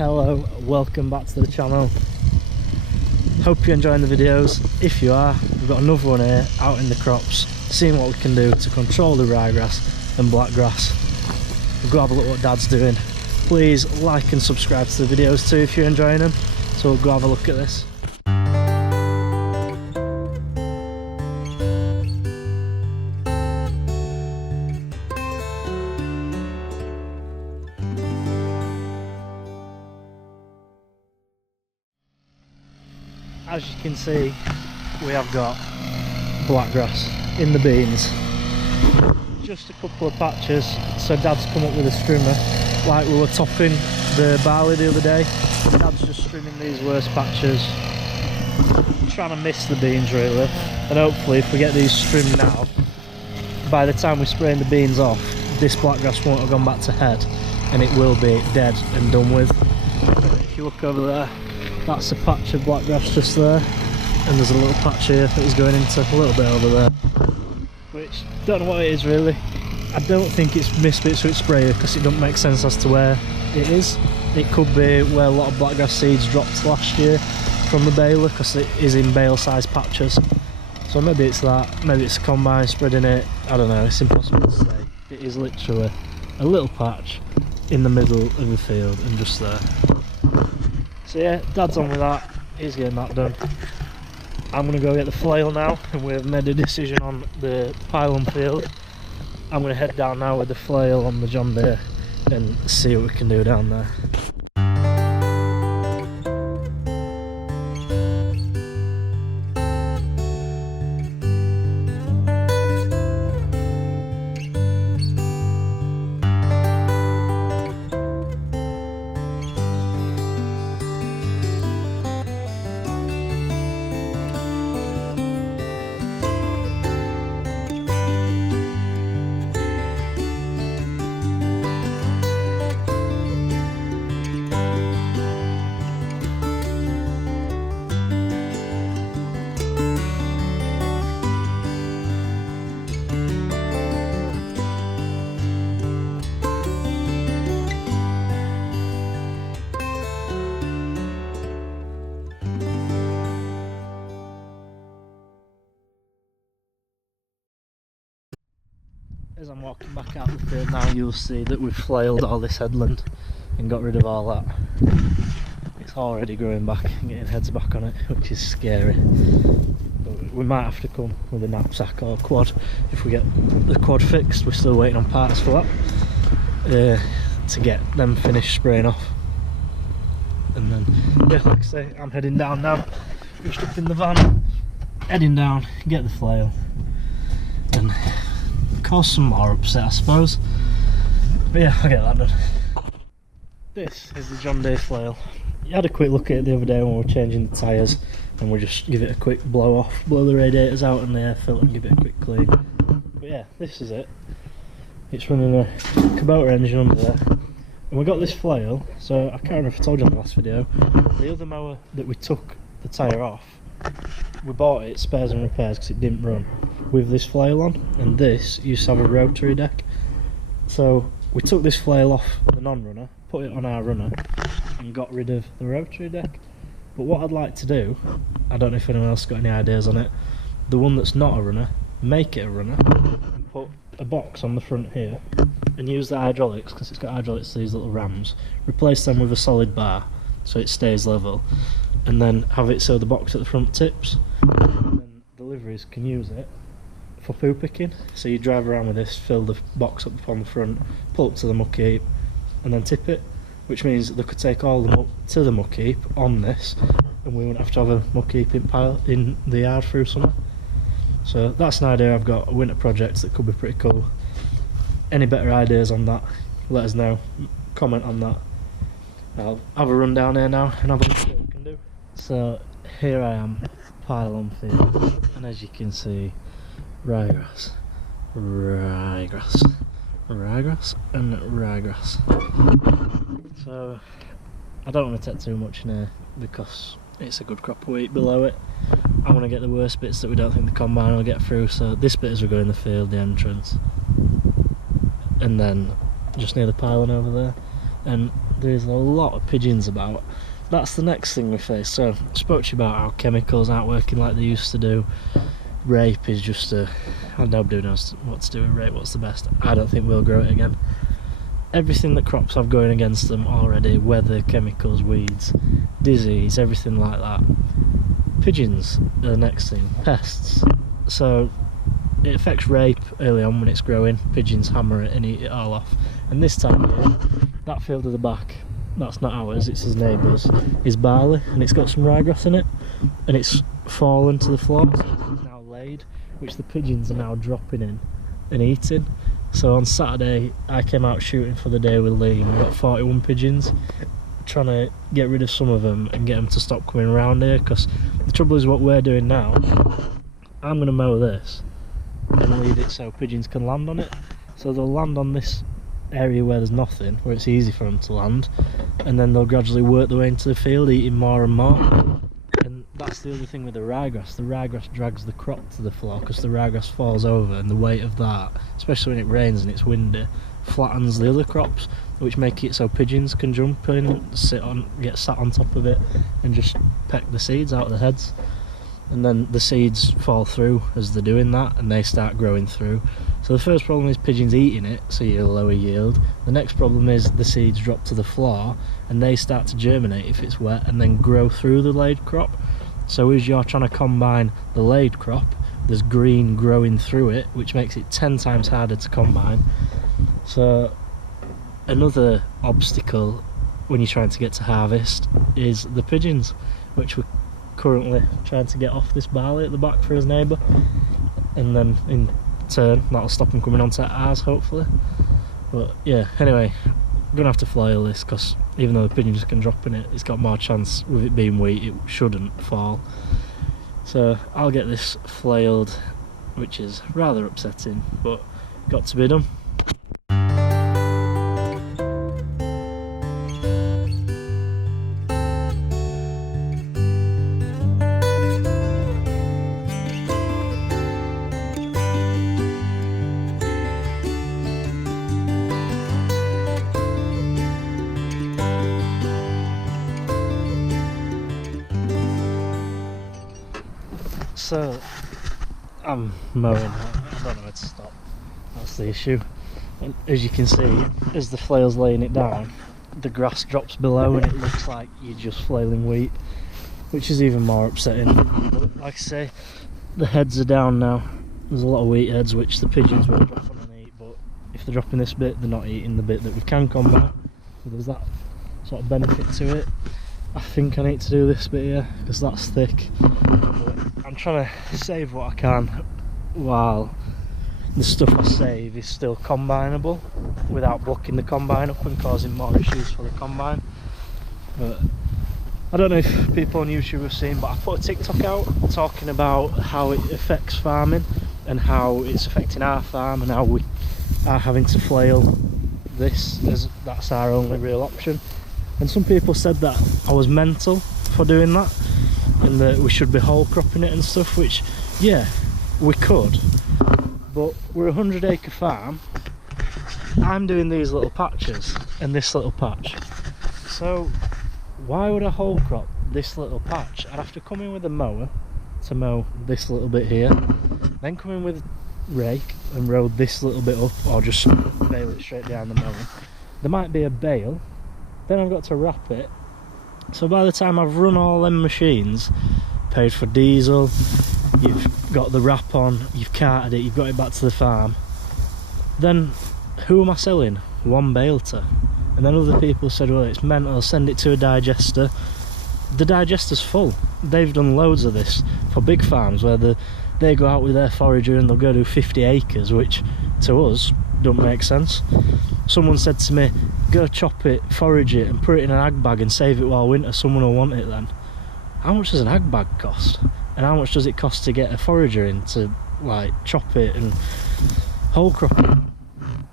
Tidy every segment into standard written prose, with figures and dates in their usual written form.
Hello, welcome back to the channel. Hope you're enjoying the videos. If you are, we've got another one here out in the crops, seeing what we can do to control the ryegrass and blackgrass. We'll go have a look what Dad's doing. Please like and subscribe to the videos too if you're enjoying them. So we'll go have a look at this. As you can see, we have got blackgrass in the beans. Just a couple of patches, so Dad's come up with a strimmer like we were topping the barley the other day. Dad's just trimming these worst patches, trying to miss the beans really, and hopefully if we get these trimmed now, by the time we're spraying the beans off, this blackgrass won't have gone back to head and it will be dead and done with. If you look over there, that's a patch of blackgrass just there, and there's a little patch here that is going into a little bit over there, which don't know what it is really. I don't think it's missed bits with sprayer because it doesn't make sense as to where it is. It could be where a lot of blackgrass seeds dropped last year from the baler, because it is in bale sized patches. So maybe it's that, maybe it's a combine spreading it, I don't know, it's impossible to say. It is literally a little patch in the middle of the field and just there. So yeah, Dad's on with that, he's getting that done. I'm going to go get the flail now, and we've made a decision on the pylon field. I'm going to head down now with the flail on the John Deere and see what we can do down there. As I'm walking back out the field now, you'll see that we've flailed all this headland and got rid of all that. It's already growing back and getting heads back on it, which is scary. But we might have to come with a knapsack or quad if we get the quad fixed. We're still waiting on parts for that, to get them finished spraying off. And then, yeah, like I say, I'm heading down now. Just up in the van, heading down, get the flail, and cause some more upset, I suppose. But yeah, I'll get that done. This is the John Deere flail. You had a quick look at it the other day when we were changing the tyres, and we'll just give it a quick blow off, blow the radiators out and the air filter and give it a quick clean. But yeah, this is it. It's running a Kubota engine under there. And we got this flail, so I can't remember if I told you in the last video, the other mower that we took the tyre off, we bought it spares and repairs because it didn't run, with this flail on, and this used to have a rotary deck. So we took this flail off the non-runner, put it on our runner, and got rid of the rotary deck. But what I'd like to do, I don't know if anyone else got any ideas on it, the one that's not a runner, make it a runner and put a box on the front here and use the hydraulics, because it's got hydraulics to these little rams, replace them with a solid bar so it stays level, and then have it so the box at the front tips, and then deliveries can use it for poo picking. So you drive around with this, fill the box up on the front, pull up to the muck heap and then tip it, which means that they could take all the muck to the muck heap on this and we wouldn't have to have a muck heap in the yard through summer. So that's an idea I've got, a winter project that could be pretty cool. Any better ideas on that, let us know, comment on that. I'll have a run down here now and have a look at what we can do. So here I am, pylon field, and as you can see, ryegrass, ryegrass, ryegrass and ryegrass. So I don't want to take too much in here because it's a good crop of wheat below it. I want to get the worst bits that we don't think the combine will get through, so this bit as we go in the field, the entrance, and then just near the pylon over there. And there's a lot of pigeons about. That's the next thing we face. So I spoke to you about how chemicals aren't working like they used to do. Rape is just nobody knows what to do with rape, what's the best. I don't think we'll grow it again. Everything that crops have going against them already, weather, chemicals, weeds, disease, everything like that. Pigeons are the next thing, pests. So it affects rape early on when it's growing. Pigeons hammer it and eat it all off. And this time of year, that field at the back, that's not ours, it's his neighbour's, is barley, and it's got some ryegrass in it, and it's fallen to the floor, so it's now laid, which the pigeons are now dropping in and eating. So on Saturday I came out shooting for the day with Lee, and we got 41 pigeons, trying to get rid of some of them and get them to stop coming around here, because the trouble is what we're doing now, I'm going to mow this and leave it so pigeons can land on it. So they'll land on this area where there's nothing, where it's easy for them to land, and then they'll gradually work their way into the field, eating more and more. And that's the other thing with the ryegrass drags the crop to the floor, because the ryegrass falls over, and the weight of that, especially when it rains and it's windy, flattens the other crops, which make it so pigeons can jump in, get sat on top of it and just peck the seeds out of the heads. And then the seeds fall through as they're doing that, and they start growing through. So the first problem is pigeons eating it, so you lower yield. The next problem is the seeds drop to the floor and they start to germinate if it's wet, and then grow through the laid crop. So as you're trying to combine the laid crop, there's green growing through it, which makes it 10 times harder to combine. So another obstacle when you're trying to get to harvest is the pigeons, which we're currently trying to get off this barley at the back for his neighbour, and then in turn that'll stop him coming onto ours, hopefully. But yeah, anyway, I'm gonna have to flail this, because even though the pigeons can drop in it, it's got more chance with it being wheat, it shouldn't fall. So I'll get this flailed, which is rather upsetting, but got to be done. So I'm mowing, I don't know where to stop, that's the issue. And as you can see, as the flail's laying it down, the grass drops below and it looks like you're just flailing wheat, which is even more upsetting. But like I say, the heads are down now. There's a lot of wheat heads which the pigeons will drop on and eat, but if they're dropping this bit, they're not eating the bit that we can combine. So there's that sort of benefit to it. I think I need to do this bit here, because that's thick. But I'm trying to save what I can while the stuff I save is still combinable, without blocking the combine up and causing more issues for the combine. But I don't know if people on YouTube have seen, but I put a TikTok out talking about how it affects farming and how it's affecting our farm, and how we are having to flail this as that's our only real option. And some people said that I was mental for doing that, and that we should be whole cropping it and stuff, which, yeah, we could, but we're a 100-acre farm. I'm doing these little patches and this little patch, so why would I whole crop this little patch? I'd have to come in with a mower to mow this little bit here, then come in with a rake and roll this little bit up, or just bale it straight behind the mower. There might be a bale, then I've got to wrap it. So by the time I've run all them machines, paid for diesel, you've got the wrap on, you've carted it, you've got it back to the farm, then who am I selling one bale to? And then other people said, well, it's mental, send it to a digester. The digester's full. They've done loads of this for big farms where they go out with their forager and they'll go do 50 acres, which to us don't make sense. Someone said to me, go chop it, forage it and put it in an ag bag and save it while winter, someone will want it then. How much does an ag bag cost? And how much does it cost to get a forager in to like chop it and whole crop it?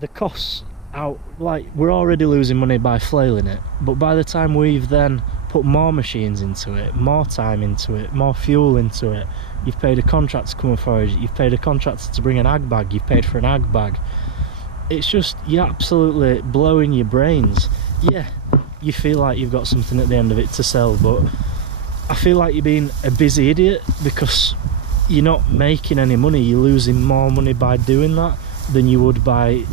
The costs out, like, we're already losing money by flailing it, but by the time we've then put more machines into it, more time into it, more fuel into it, you've paid a contractor to come and forage it, you've paid a contractor to bring an ag bag, you've paid for an ag bag. It's just, you're absolutely blowing your brains. Yeah, you feel like you've got something at the end of it to sell, but I feel like you're being a busy idiot because you're not making any money. You're losing more money by doing that than you would by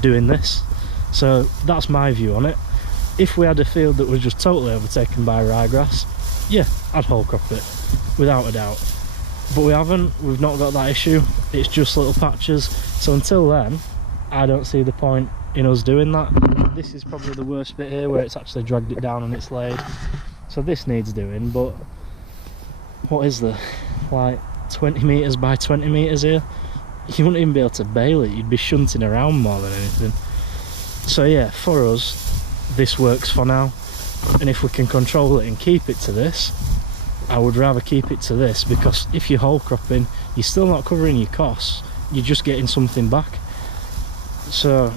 doing this. So that's my view on it. If we had a field that was just totally overtaken by ryegrass, yeah, I'd whole crop it without a doubt, but we haven't. We've not got that issue. It's just little patches, so until then I don't see the point in us doing that. This is probably the worst bit here where it's actually dragged it down and it's laid, so this needs doing. But what is there, like 20 metres by 20 metres here? You wouldn't even be able to bale it, you'd be shunting around more than anything. So yeah, for us this works for now, and if we can control it and keep it to this, I would rather keep it to this, because if you're whole cropping you're still not covering your costs, you're just getting something back. So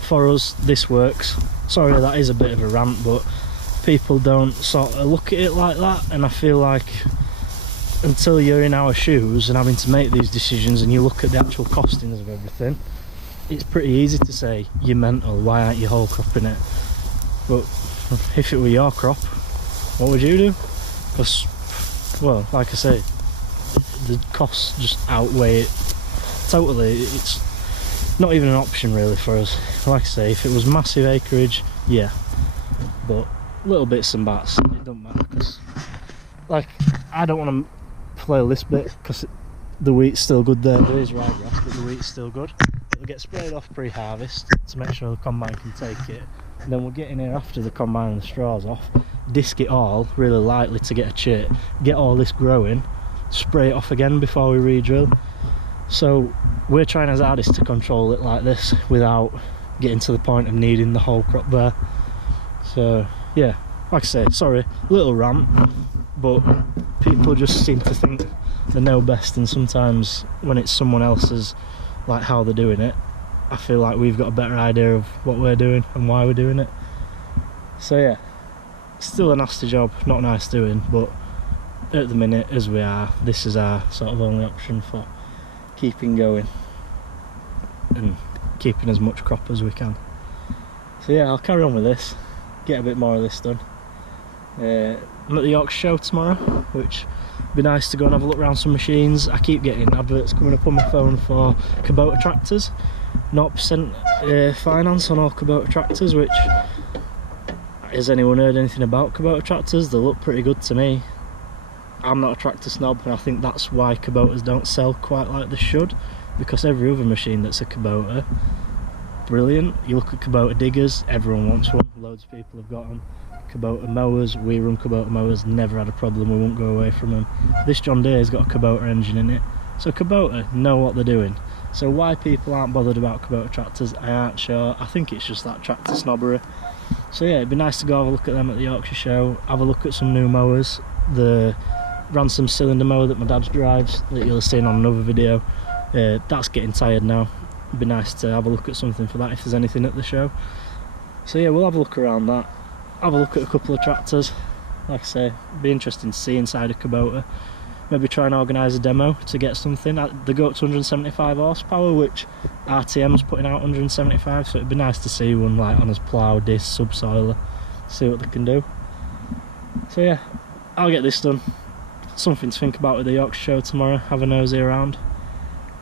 for us this works. Sorry that is a bit of a rant, but people don't sort of look at it like that, and I feel like until you're in our shoes and having to make these decisions and you look at the actual costings of everything, it's pretty easy to say you're mental, why aren't you whole cropping it? But if it were your crop, what would you do? Because, well, like I say, the costs just outweigh it totally. It's not even an option really for us. Like I say, if it was massive acreage, yeah, but little bits and bats, it don't matter, because like I don't want to flail this bit because the wheat's still good there. There is ryegrass, but the wheat's still good. It'll get sprayed off pre-harvest to make sure the combine can take it, and then we'll get in here after the combine and the straw's off, disc it all really lightly to get a chit, get all this growing, spray it off again before we re-drill. So we're trying as hardest to control it like this without getting to the point of needing the whole crop there. So yeah, like I say, sorry, little rant, but people just seem to think they know best, and sometimes when it's someone else's, like how they're doing it, I feel like we've got a better idea of what we're doing and why we're doing it. So yeah, still a nasty job, not nice doing, but at the minute as we are, this is our sort of only option for keeping going and keeping as much crop as we can. So yeah, I'll carry on with this, get a bit more of this done. I'm at the Yorkshire show tomorrow, which would be nice to go and have a look around some machines. I keep getting adverts coming up on my phone for Kubota tractors, 0% finance on all Kubota tractors, which, has anyone heard anything about Kubota tractors? They look pretty good to me. I'm not a tractor snob, and I think that's why Kubotas don't sell quite like they should, because every other machine that's a Kubota, brilliant. You look at Kubota diggers, everyone wants one, loads of people have got them. Kubota mowers, we run Kubota mowers, never had a problem, we won't go away from them. This John Deere's got a Kubota engine in it, so Kubota know what they're doing. So why people aren't bothered about Kubota tractors, I aren't sure. I think it's just that tractor snobbery. So yeah, it'd be nice to go have a look at them at the Yorkshire show, have a look at some new mowers. The Ransom cylinder mower that my dad drives, that you'll have seen on another video, that's getting tired now. It'd be nice to have a look at something for that if there's anything at the show. So yeah, we'll have a look around that, have a look at a couple of tractors. Like I say, it'd be interesting to see inside a Kubota. Maybe try and organise a demo to get something. They go up to 175 horsepower, which RTM's putting out 175, so it'd be nice to see one like on his plough, disc, subsoiler, see what they can do. So yeah, I'll get this done. Something to think about with the Yorkshire show tomorrow, have a nosy around.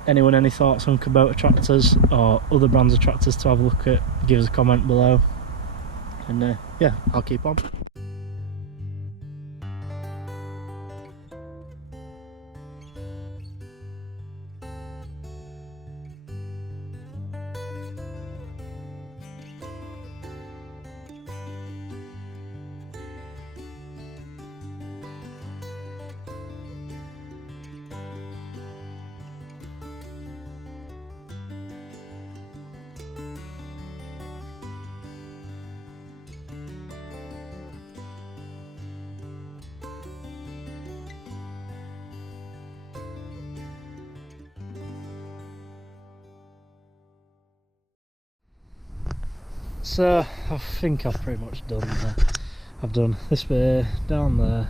Anyone any thoughts on Kubota tractors or other brands of tractors to have a look at, give us a comment below. And yeah, I'll keep on. So I think I've pretty much done I've done this bit down there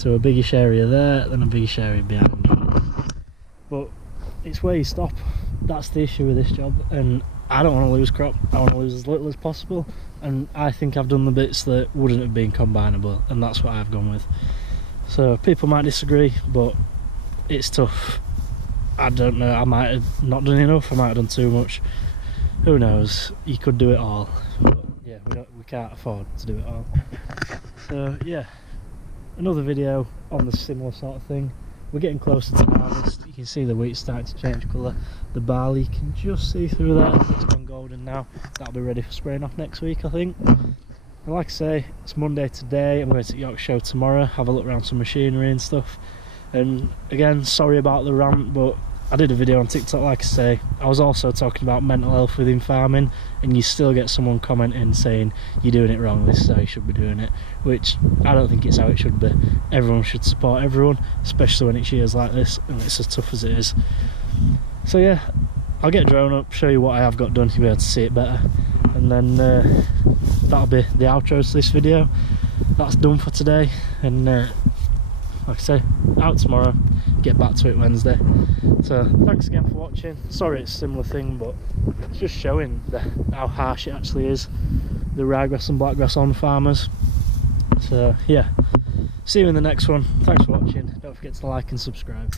to a biggish area there, then a biggish area behind. But it's where you stop, that's the issue with this job, and I don't want to lose crop. I want to lose as little as possible, and I think I've done the bits that wouldn't have been combinable, and that's what I've gone with. So people might disagree, but it's tough. I don't know, I might have not done enough, I might have done too much. Who knows? You could do it all, but yeah, we can't afford to do it all. So yeah, another video on the similar sort of thing. We're getting closer to harvest. You can see the wheat starting to change colour. The barley, you can just see through there. It's gone golden now. That'll be ready for spraying off next week, I think. And like I say, it's Monday today. I'm going to York Show tomorrow, have a look around some machinery and stuff. And again, sorry about the rant, but I did a video on TikTok, like I say. I was also talking about mental health within farming, and you still get someone commenting saying you're doing it wrong, this is how you should be doing it, which I don't think it's how it should be. Everyone should support everyone, especially when it's years like this and it's as tough as it is. So yeah, I'll get a drone up, show you what I have got done, you'll be able to see it better, and then that'll be the outro to this video. That's done for today, and like I say, out tomorrow, get back to it Wednesday. So thanks again for watching. Sorry it's a similar thing, but it's just showing how harsh it actually is, the ryegrass and blackgrass on farmers. So yeah, see you in the next one. Thanks for watching. Don't forget to like and subscribe.